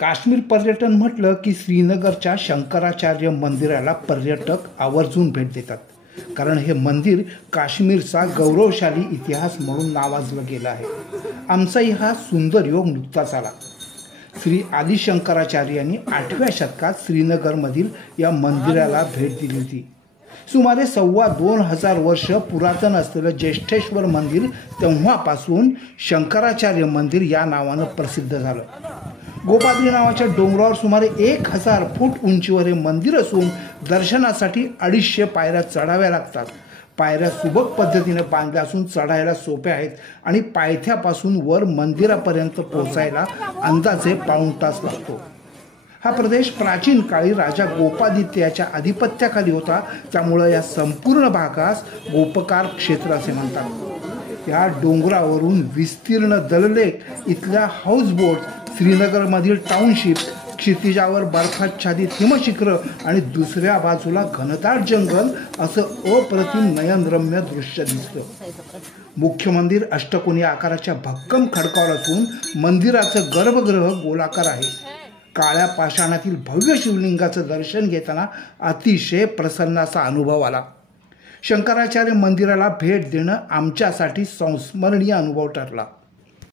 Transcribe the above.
काश्मीर पर्यटन म्हटलं की श्रीनगरच्या शंकराचार्य मंदिराला पर्यटक आवर्जून भेट देतात. कारण हे मंदिर काश्मीरचा गौरवशाली इतिहास म्हणून नावाजलं गेलं आहे. आमचाही हा सुंदर योग नुकताच आला. श्री आदि शंकराचार्यांनी 8व्या शतकात श्रीनगरमधील या मंदिराला भेट दिली होती. सुमारे 2,500 वर्ष पुरातन असलेलं ज्येष्ठेश्वर मंदिर तेव्हापासून शंकराचार्य मंदिर या नावानं प्रसिद्ध झालं. गोपाद्री नावाच्या डोंगरावर सुमारे 1,000 फूट उंचीवर हे मंदिर असून दर्शनासाठी 250 पायऱ्या चढाव्या लागतात. पायऱ्या सुबक पद्धतीने बांधल्या असून चढायला सोप्या आहेत आणि पायथ्यापासून वर मंदिरापर्यंत पोहोचायला अंदाजे पाऊण तास लागतो. हा प्रदेश प्राचीन काळी राजा गोपादित्याच्या आधिपत्याखाली होता. त्यामुळं या संपूर्ण भागास गोपकार क्षेत्र असे म्हणतात. या डोंगरावरून विस्तीर्ण दललेख इथल्या हाऊसबोट, श्रीनगरमधील टाउनशिप, क्षितिजावर बर्फाच्छादित हिमशिखरं आणि दुसऱ्या बाजूला घनदाट जंगल असं अप्रतिम नयनरम्य दृश्य दिसतं. मुख्य मंदिर अष्टकोनी आकाराच्या भक्कम खडकावर असून मंदिराचं गर्भगृह गोलाकार आहे. काळ्या पाषाणातील भव्य शिवलिंगाचं दर्शन घेताना अतिशय प्रसन्नाचा अनुभव आला. शंकराचार्य मंदिराला भेट देणं आमच्यासाठी संस्मरणीय अनुभव ठरला.